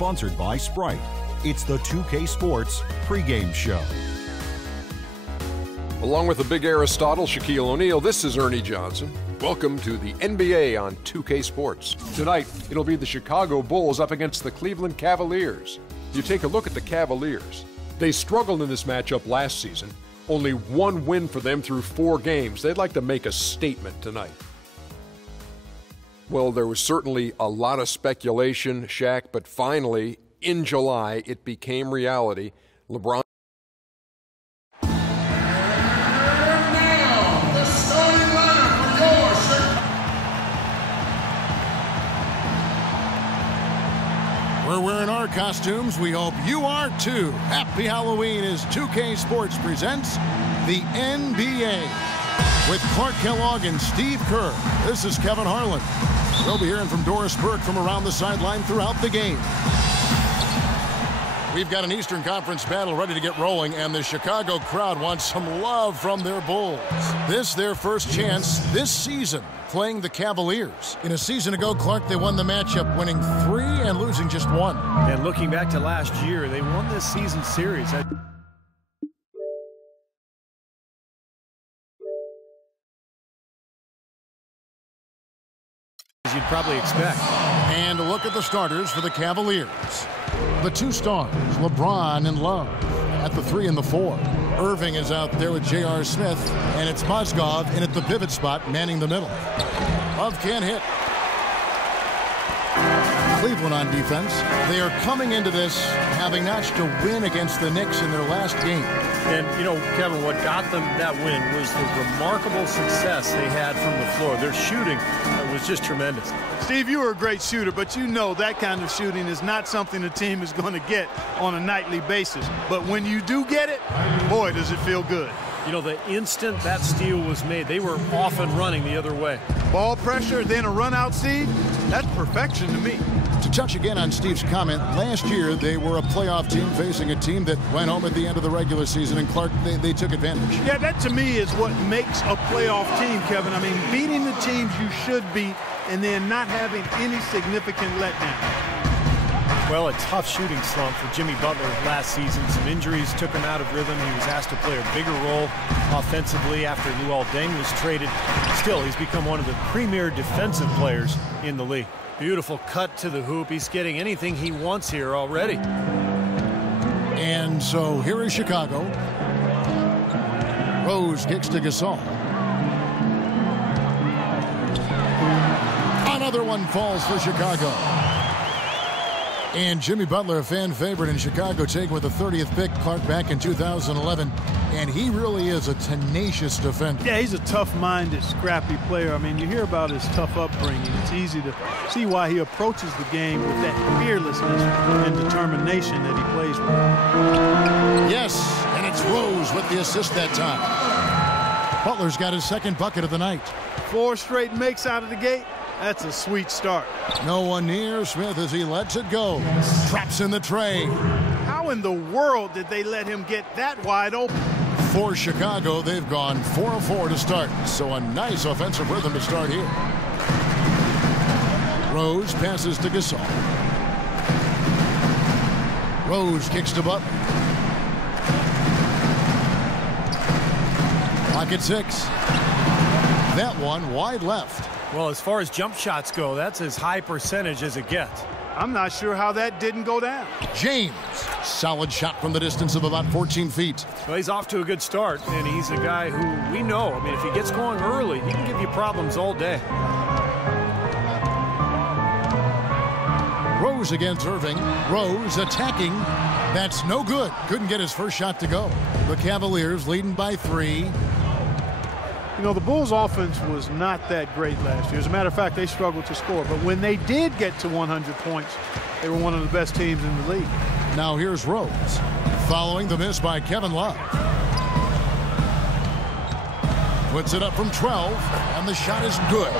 sponsored by Sprite. It's the 2K Sports pregame show. Along with the big Aristotle, Shaquille O'Neal, this is Ernie Johnson. Welcome to the NBA on 2K Sports. Tonight, it'll be the Chicago Bulls up against the Cleveland Cavaliers. You take a look at the Cavaliers. They struggled in this matchup last season. Only one win for them through 4 games. They'd like to make a statement tonight. Well, there was certainly a lot of speculation, Shaq, but finally, in July, it became reality. LeBron. Now, the starting lineup for your Chicago. We're wearing our costumes. We hope you are too. Happy Halloween as 2K Sports presents the NBA. With Clark Kellogg and Steve Kerr, this is Kevin Harlan. We'll be hearing from Doris Burke from around the sideline throughout the game. We've got an Eastern Conference battle ready to get rolling, and the Chicago crowd wants some love from their Bulls. This their first chance this season playing the Cavaliers. In a season ago, Clark, they won the matchup, winning 3 and losing just 1. And looking back to last year, they won this season series. As you'd probably expect. And a look at the starters for the Cavaliers. The 2 stars, LeBron and Love, at the 3 and the 4. Irving is out there with J.R. Smith, and it's Mozgov in at the pivot spot, manning the middle. Love can't hit. Cleveland on defense. They are coming into this having notched a win against the Knicks in their last game. And, you know, Kevin, what got them that win was the remarkable success they had from the floor. Their shooting was just tremendous. Steve, you were a great shooter, but you know that kind of shooting is not something the team is going to get on a nightly basis. But when you do get it, boy, does it feel good. You know, the instant that steal was made, they were off and running the other way. Ball pressure, then a run out, Steve, that's perfection to me. To touch again on Steve's comment, last year they were a playoff team facing a team that went home at the end of the regular season, and Clark, they took advantage. Yeah, that to me is what makes a playoff team, Kevin. I mean, beating the teams you should beat and then not having any significant letdown. Well, a tough shooting slump for Jimmy Butler last season. Some injuries took him out of rhythm. He was asked to play a bigger role offensively after Luol Deng was traded. Still, he's become one of the premier defensive players in the league. Beautiful cut to the hoop. He's getting anything he wants here already. And so here is Chicago. Rose kicks to Gasol. Another one falls for Chicago. And Jimmy Butler, a fan favorite in Chicago, taken with the 30th pick, Clark, back in 2011. And he really is a tenacious defender. Yeah, he's a tough-minded, scrappy player. I mean, you hear about his tough upbringing. It's easy to see why he approaches the game with that fearlessness and determination that he plays with. Yes, and it's Rose with the assist that time. Butler's got his 2nd bucket of the night. 4 straight makes out of the gate. That's a sweet start. No one near Smith as he lets it go. Traps in the tray. How in the world did they let him get that wide open? For Chicago, they've gone 4 of 4 to start. So a nice offensive rhythm to start here. Rose passes to Gasol. Rose kicks to Butler. Clock at 6. That one wide left. Well, as far as jump shots go, that's as high percentage as it gets. I'm not sure how that didn't go down. James, solid shot from the distance of about 14 feet. Well, he's off to a good start, and he's a guy who we know. I mean, if he gets going early, he can give you problems all day. Rose against Irving. Rose attacking. That's no good. Couldn't get his first shot to go. The Cavaliers leading by 3. You know, the Bulls' offense was not that great last year. As a matter of fact, they struggled to score. But when they did get to 100 points, they were one of the best teams in the league. Now here's Rose, following the miss by Kevin Love. Puts it up from 12, and the shot is good.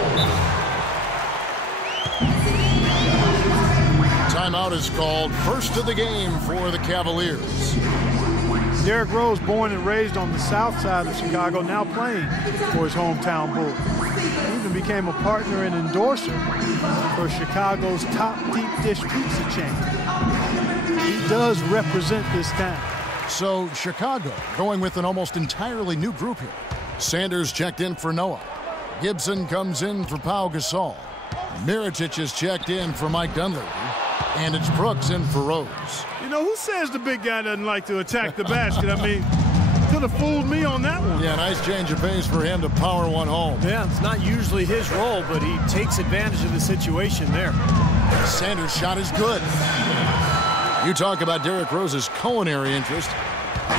Timeout is called. First of the game for the Cavaliers. Derrick Rose, born and raised on the south side of Chicago, now playing for his hometown Bulls. He even became a partner and endorser for Chicago's top deep dish pizza chain. He does represent this town. So Chicago going with an almost entirely new group here. Sanders checked in for Noah. Gibson comes in for Pau Gasol. Mirotic is checked in for Mike Dunleavy. And it's Brooks in for Rose. You know, who says the big guy doesn't like to attack the basket? I mean, could have fooled me on that one. Yeah, nice change of pace for him to power one home. Yeah, it's not usually his role, but he takes advantage of the situation there. Sanders' shot is good. You talk about Derrick Rose's culinary interest.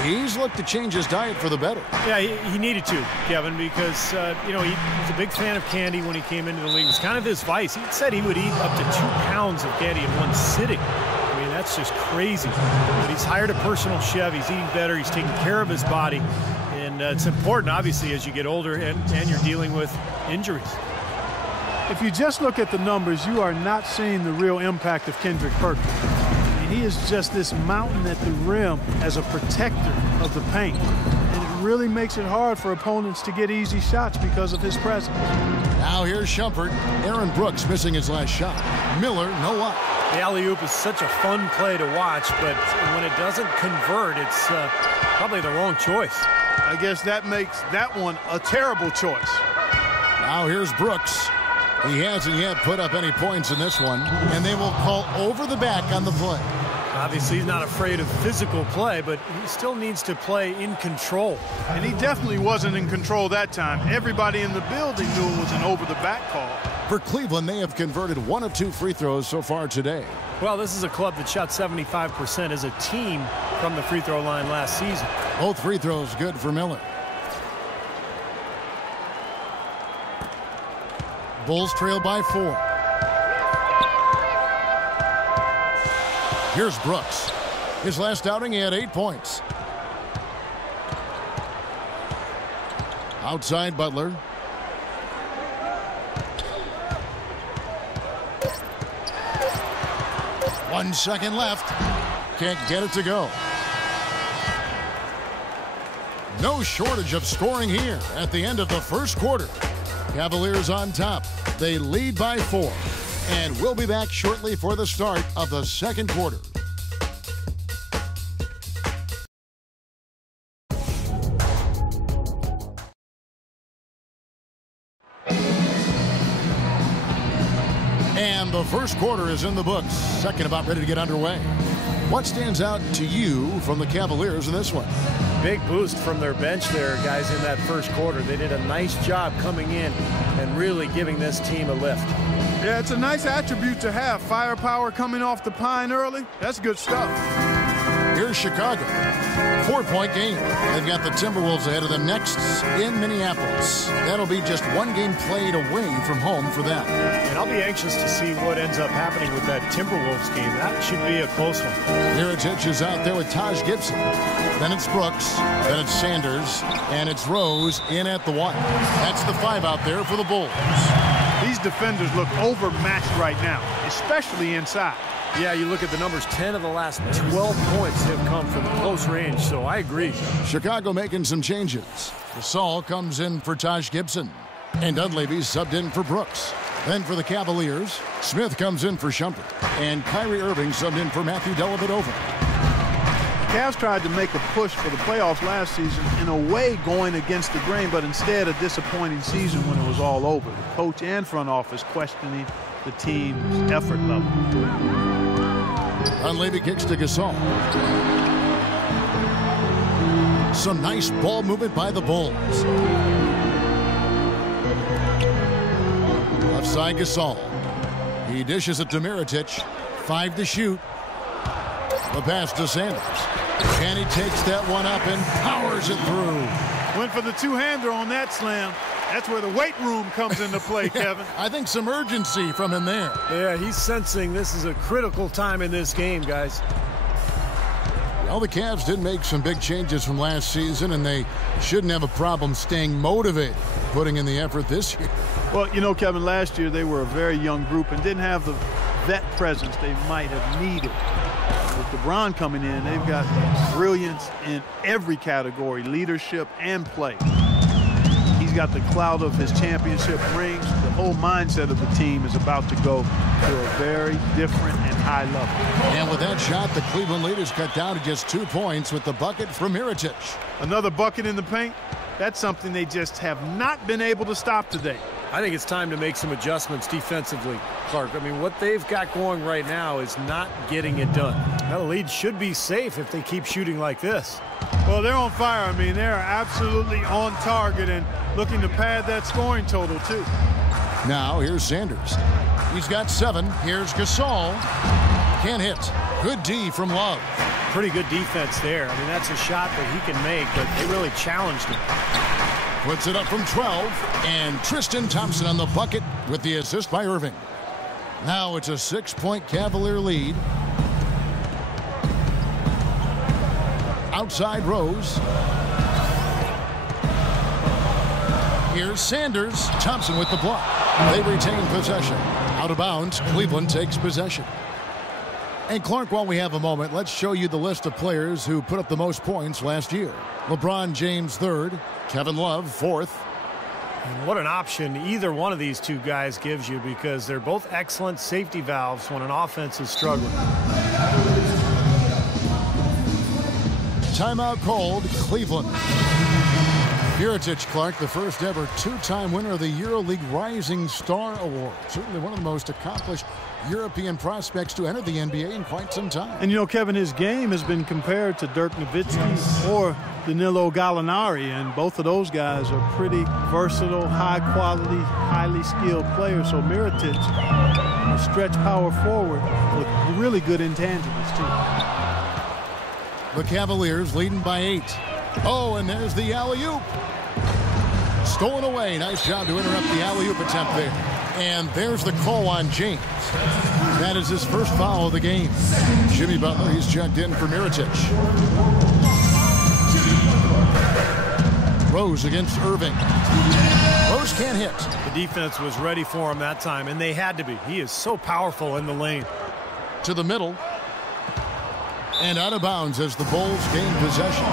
He's looked to change his diet for the better. Yeah, he needed to, Kevin, because, you know, he was a big fan of candy when he came into the league. It was kind of his vice. He said he would eat up to 2 pounds of candy in one sitting. I mean, that's just crazy. But he's hired a personal chef. He's eating better. He's taking care of his body. And it's important, obviously, as you get older and you're dealing with injuries. If you just look at the numbers, you are not seeing the real impact of Kendrick Perkins. He is just this mountain at the rim as a protector of the paint. And it really makes it hard for opponents to get easy shots because of his presence. Now here's Shumpert. Aaron Brooks missing his last shot. Miller, no luck. The alley-oop is such a fun play to watch, but when it doesn't convert, it's probably the wrong choice. I guess that makes that one a terrible choice. Now here's Brooks. He hasn't yet put up any points in this one, and they will call over the back on the play. Obviously, he's not afraid of physical play, but he still needs to play in control. And he definitely wasn't in control that time. Everybody in the building knew it was an over-the-back call. For Cleveland, they have converted 1 of 2 free throws so far today. Well, this is a club that shot 75% as a team from the free throw line last season. Both free throws good for Miller. Bulls trail by 4. Here's Brooks. His last outing, he had 8 points. Outside Butler. 1 second left. Can't get it to go. No shortage of scoring here at the end of the first quarter. Cavaliers on top. They lead by 4. And we'll be back shortly for the start of the second quarter. And the first quarter is in the books. Second about ready to get underway. What stands out to you from the Cavaliers in this one? Big boost from their bench there, guys, in that first quarter. They did a nice job coming in and really giving this team a lift. Yeah, it's a nice attribute to have. Firepower coming off the pine early. That's good stuff. Here's Chicago. 4-point game. They've got the Timberwolves ahead of them next in Minneapolis. That'll be just 1 game played away from home for them. And I'll be anxious to see what ends up happening with that Timberwolves game. That should be a close one. Mirotic is out there with Taj Gibson. Then it's Brooks. Then it's Sanders. And it's Rose in at the 1. That's the 5 out there for the Bulls. These defenders look overmatched right now, especially inside. Yeah, you look at the numbers, 10 of the last 12 points have come from close range, so I agree. Chicago making some changes. Gasol comes in for Taj Gibson. And Dunleavy's subbed in for Brooks. Then for the Cavaliers, Smith comes in for Shumpert. And Kyrie Irving subbed in for Matthew Dellavedova. Cavs tried to make a push for the playoffs last season, in a way going against the grain, but instead a disappointing season when it was all over. The coach and front office questioning the team's effort level. Dunleavy kicks to Gasol. Some nice ball movement by the Bulls. Left side Gasol. He dishes it to Mirotic. 5 to shoot. The pass to Sanders. And he takes that one up and powers it through. Went for the two-hander on that slam. That's where the weight room comes into play, Kevin. I think some urgency from him there. Yeah, he's sensing this is a critical time in this game, guys. Well, the Cavs did make some big changes from last season, and they shouldn't have a problem staying motivated, putting in the effort this year. Well, you know, Kevin, last year they were a very young group and didn't have the vet presence they might have needed. With LeBron coming in, they've got brilliance in every category, leadership and play. He's He's got the clout of his championship rings. The whole mindset of the team is about to go to a very different and high level. And with that shot, the Cleveland lead is cut down to just 2 points with the bucket from Mirotic. Another bucket in the paint. That's something they just have not been able to stop today. I think it's time to make some adjustments defensively, Clark. I mean, what they've got going right now is not getting it done. Now, the lead should be safe if they keep shooting like this. Well, they're on fire. I mean, they're absolutely on target and looking to pad that scoring total, too. Now, here's Sanders. He's got 7. Here's Gasol. Can't hit. Good D from Love. Pretty good defense there. I mean, that's a shot that he can make, but they really challenged him. Puts it up from 12, and Tristan Thompson on the bucket with the assist by Irving. Now it's a 6-point Cavalier lead. Outside Rose. Here's Sanders. Thompson with the block. They retain possession. Out of bounds, Cleveland takes possession. And Clark, while we have a moment, let's show you the list of players who put up the most points last year. LeBron James 3rd, Kevin Love 4th. And what an option either one of these two guys gives you, because they're both excellent safety valves when an offense is struggling. Timeout called, Cleveland. Mirotic, Clark, the first ever 2-time winner of the EuroLeague Rising Star Award. Certainly one of the most accomplished European prospects to enter the NBA in quite some time. And, you know, Kevin, his game has been compared to Dirk Nowitzki or Danilo Gallinari, and both of those guys are pretty versatile, high-quality, highly skilled players. So Mirotic, a stretch power forward with really good intangibles, too. The Cavaliers leading by 8. Oh, and there's the alley-oop. Stolen away. Nice job to interrupt the alley-oop attempt there. And there's the call on James. That is his first foul of the game. Jimmy Butler, he's checked in for Mirotic. Rose against Irving. Rose can't hit. The defense was ready for him that time, and they had to be. He is so powerful in the lane. To the middle. And out of bounds as the Bulls gain possession.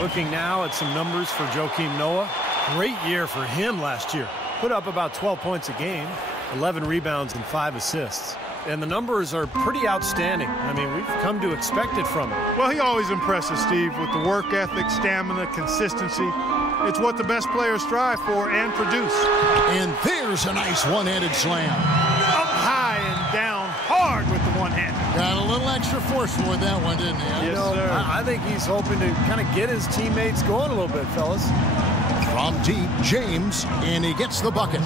Looking now at some numbers for Joakim Noah. Great year for him last year. Put up about 12 points a game, 11 rebounds and 5 assists. And the numbers are pretty outstanding. I mean, we've come to expect it from him. Well, he always impresses, Steve, with the work ethic, stamina, consistency. It's what the best players strive for and produce. And there's a nice one-handed slam. Up high and down hard with the one-hand. Got a little extra force for that one, didn't he? Yes, sir. I think he's hoping to kind of get his teammates going a little bit, fellas. From deep, James, and he gets the bucket.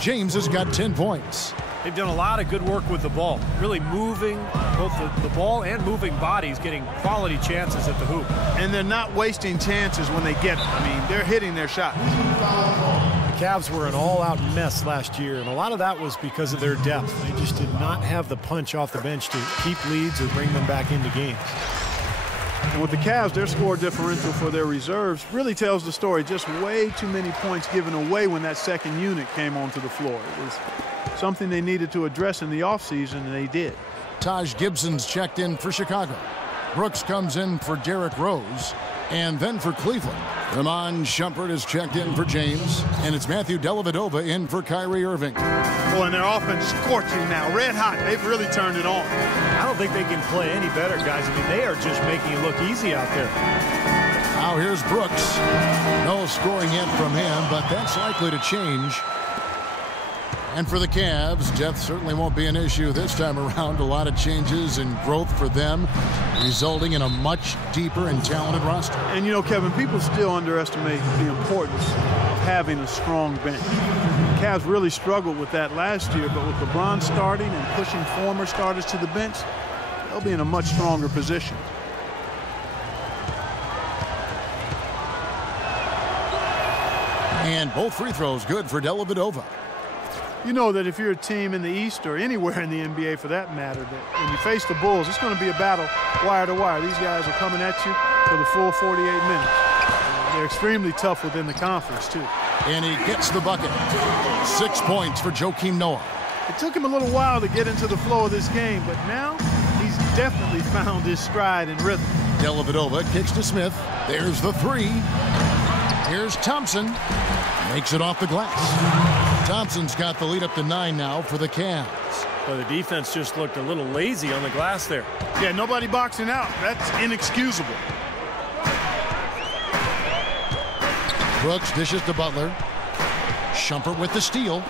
James has got 10 points. They've done a lot of good work with the ball, really moving both the ball and moving bodies, getting quality chances at the hoop. And they're not wasting chances when they get them. I mean, they're hitting their shots. The Cavs were an all-out mess last year, and a lot of that was because of their depth. They just did not have the punch off the bench to keep leads or bring them back into games. And with the Cavs, their score differential for their reserves really tells the story. Just way too many points given away when that second unit came onto the floor. It was something they needed to address in the offseason, and they did. Taj Gibson's checked in for Chicago. Brooks comes in for Derrick Rose. And then for Cleveland, Ramon Shumpert is checked in for James. And it's Matthew Dellavedova in for Kyrie Irving. Boy, and their offense scorching now. Red hot. They've really turned it on. I don't think they can play any better, guys. I mean, they are just making it look easy out there. Now here's Brooks. No scoring yet from him, but that's likely to change. And for the Cavs, depth certainly won't be an issue this time around. A lot of changes and growth for them, resulting in a much deeper and talented roster. And, you know, Kevin, people still underestimate the importance of having a strong bench. The Cavs really struggled with that last year, but with LeBron starting and pushing former starters to the bench, they'll be in a much stronger position. And both free throws good for Dellavedova. You know that if you're a team in the East or anywhere in the NBA for that matter, that when you face the Bulls, it's going to be a battle wire to wire. These guys are coming at you for the full 48 minutes. They're extremely tough within the conference, too. And he gets the bucket. 6 points for Joakim Noah. It took him a little while to get into the flow of this game, but now he's definitely found his stride and rhythm. Dellavedova kicks to Smith. There's the three. Here's Thompson. Makes it off the glass. Thompson's got the lead up to 9 now for the Cavs. Well, the defense just looked a little lazy on the glass there. Yeah, nobody boxing out. That's inexcusable. Brooks dishes to Butler. Shumpert with the steal.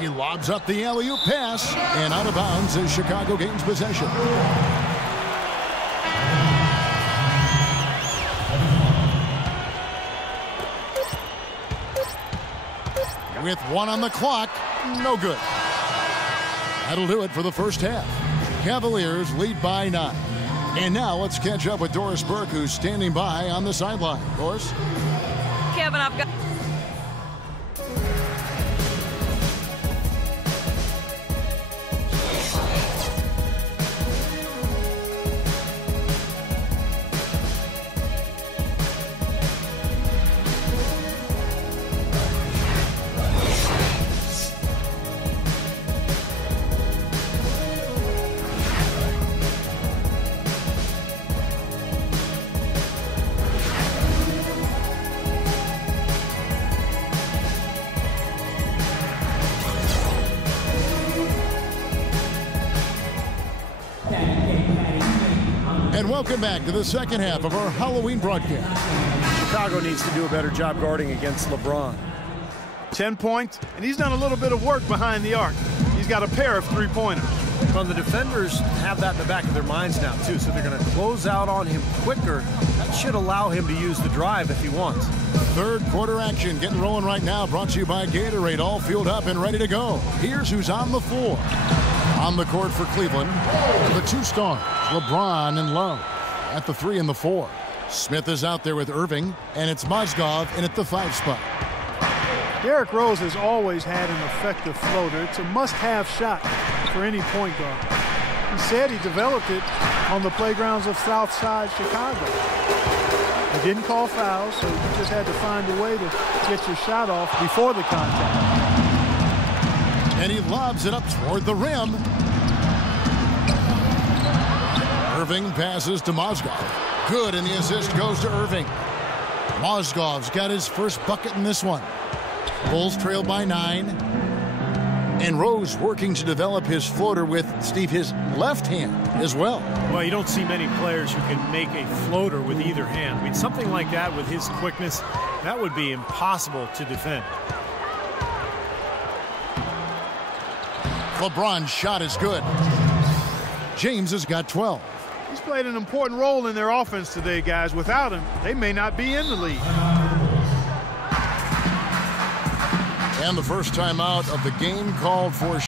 He lobs up the alley-oop pass, and out of bounds as Chicago gains possession. With 1 on the clock, no good. That'll do it for the first half. Cavaliers lead by 9. And now let's catch up with Doris Burke, who's standing by on the sideline. Doris? Kevin, I've got... And welcome back to the second half of our Halloween broadcast. Chicago needs to do a better job guarding against LeBron. 10 points, and he's done a little bit of work behind the arc. He's got a pair of three-pointers. Well, the defenders have that in the back of their minds now, too, so they're going to close out on him quicker. That should allow him to use the drive if he wants. Third quarter action getting rolling right now, brought to you by Gatorade, all fueled up and ready to go. Here's who's on the floor. On the court for Cleveland, the 2 stars, LeBron and Love. At the 3 and the 4. Smith is out there with Irving, and it's Mozgov in at the 5 spot. Derrick Rose has always had an effective floater. It's a must-have shot for any point guard. He said he developed it on the playgrounds of Southside Chicago. They didn't call fouls, so you just had to find a way to get your shot off before the contact. And he lobs it up toward the rim. Irving passes to Mozgov. Good, and the assist goes to Irving. Mozgov's got his first bucket in this one. Bulls trail by 9. And Rose working to develop his floater with, Steve, his left hand as well. Well, you don't see many players who can make a floater with either hand. I mean, something like that with his quickness, that would be impossible to defend. LeBron's shot is good. James has got 12. He's played an important role in their offense today, guys. Without him, they may not be in the league. And the first timeout of the game called for